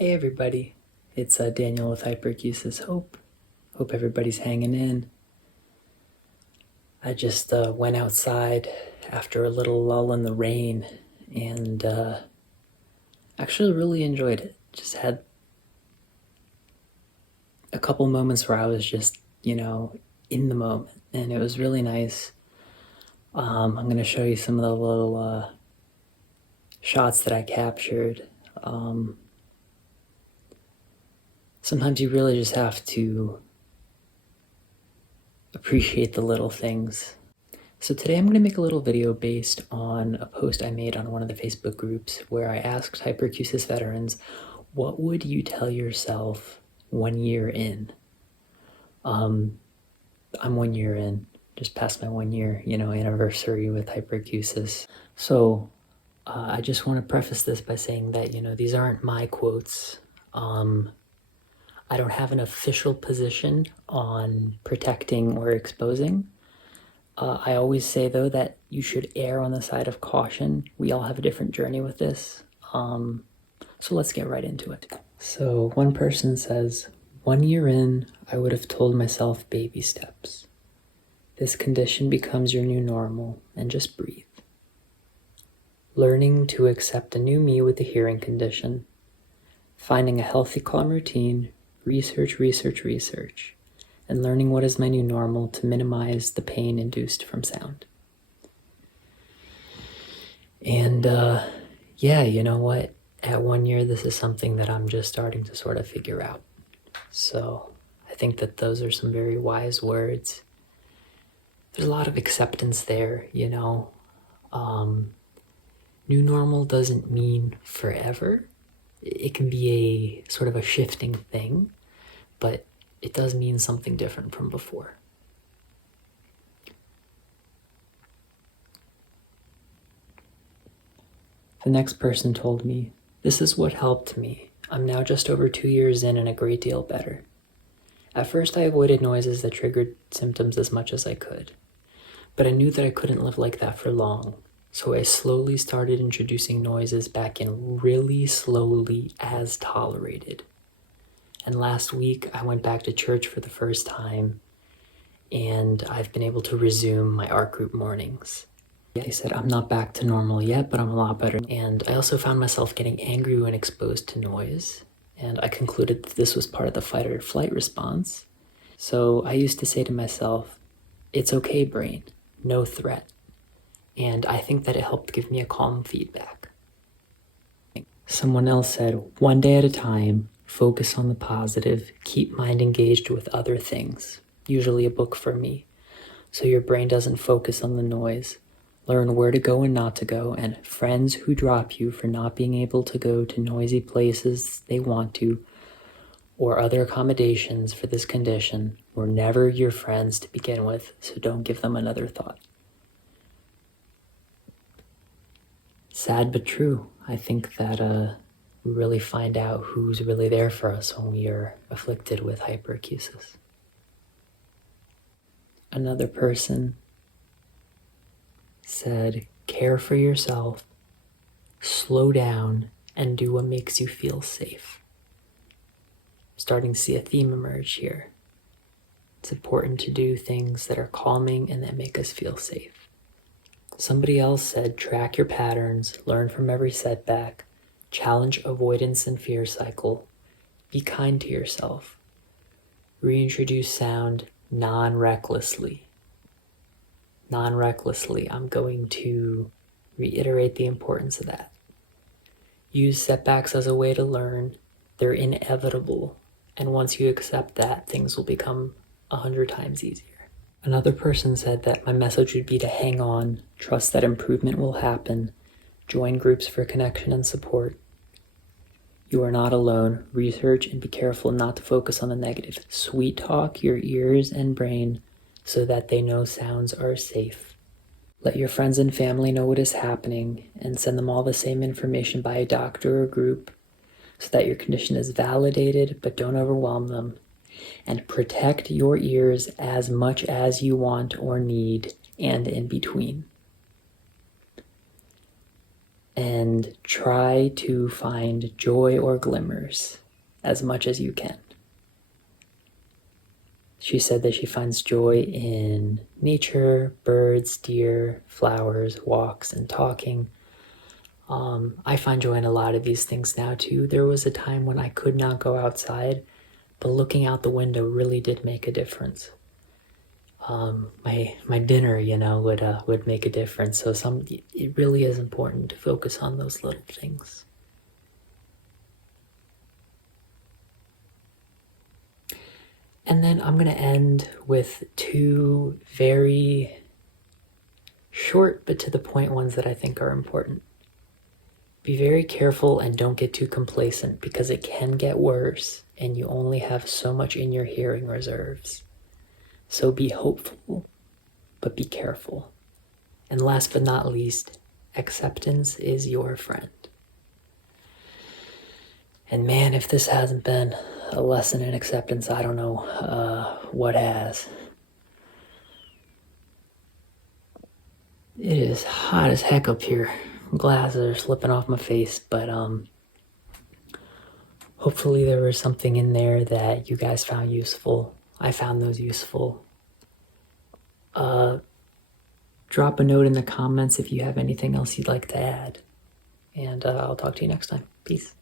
Hey everybody, it's Daniel with Hyperacusis. Hope everybody's hanging in. I just went outside after a little lull in the rain and actually really enjoyed it. Just had a couple moments where I was just, in the moment, and it was really nice. I'm going to show you some of the little shots that I captured. Sometimes you really just have to appreciate the little things. So today I'm going to make a little video based on a post I made on one of the Facebook groups where I asked Hyperacusis veterans, what would you tell yourself 1 year in? I'm 1 year in, just past my 1 year, anniversary with Hyperacusis. So I just want to preface this by saying that, these aren't my quotes. I don't have an official position on protecting or exposing. I always say, though, that you should err on the side of caution. We all have a different journey with this. So let's get right into it. So one person says, 1 year in, I would have told myself baby steps. This condition becomes your new normal, and just breathe. Learning to accept a new me with the hearing condition. Finding a healthy, calm routine. Research, and learning what is my new normal to minimize the pain induced from sound. And yeah, you know what? At 1 year, this is something that I'm just starting to sort of figure out. So I think that those are some very wise words. There's a lot of acceptance there, New normal doesn't mean forever. It can be a sort of a shifting thing, but it does mean something different from before. The next person told me, this is what helped me. I'm now just over 2 years in and a great deal better. At first I avoided noises that triggered symptoms as much as I could, but I knew that I couldn't live like that for long. So I slowly started introducing noises back in really slowly as tolerated. And last week I went back to church for the first time and I've been able to resume my art group mornings. They said I'm not back to normal yet, but I'm a lot better. And I also found myself getting angry when exposed to noise. And I concluded that this was part of the fight or flight response. So I used to say to myself, it's okay, brain, no threat. And I think that it helped give me a calm feedback. Someone else said, 1 day at a time, focus on the positive, keep mind engaged with other things, usually a book for me, so your brain doesn't focus on the noise. Learn where to go and not to go, and friends who drop you for not being able to go to noisy places they want to, or other accommodations for this condition, were never your friends to begin with, so don't give them another thought. Sad but true. I think that we really find out who's really there for us when we are afflicted with hyperacusis. Another person said, care for yourself, slow down, and do what makes you feel safe. I'm starting to see a theme emerge here. It's important to do things that are calming and that make us feel safe. Somebody else said, track your patterns, learn from every setback, challenge avoidance and fear cycle, be kind to yourself, reintroduce sound non-recklessly. Non-recklessly, I'm going to reiterate the importance of that. Use setbacks as a way to learn. They're inevitable, and once you accept that, things will become 100 times easier. Another person said that my message would be to hang on, trust that improvement will happen, join groups for connection and support. You are not alone. Research and be careful not to focus on the negative. Sweet talk your ears and brain so that they know sounds are safe. Let your friends and family know what is happening and send them all the same information by a doctor or group so that your condition is validated, but don't overwhelm them. And protect your ears as much as you want or need, and in between. and try to find joy or glimmers as much as you can. She said that she finds joy in nature, birds, deer, flowers, walks, and talking. I find joy in a lot of these things now too. There was a time when I could not go outside, but looking out the window really did make a difference. My dinner, would make a difference. So it really is important to focus on those little things. And then I'm going to end with two very short but to the point ones that I think are important. Be very careful and don't get too complacent, because it can get worse and you only have so much in your hearing reserves. So be hopeful, but be careful. And last but not least, acceptance is your friend. And man, if this hasn't been a lesson in acceptance, I don't know what has. It is hot as heck up here. Glasses are slipping off my face, but hopefully there was something in there that you guys found useful. I found those useful. Drop a note in the comments if you have anything else you'd like to add. And I'll talk to you next time. Peace.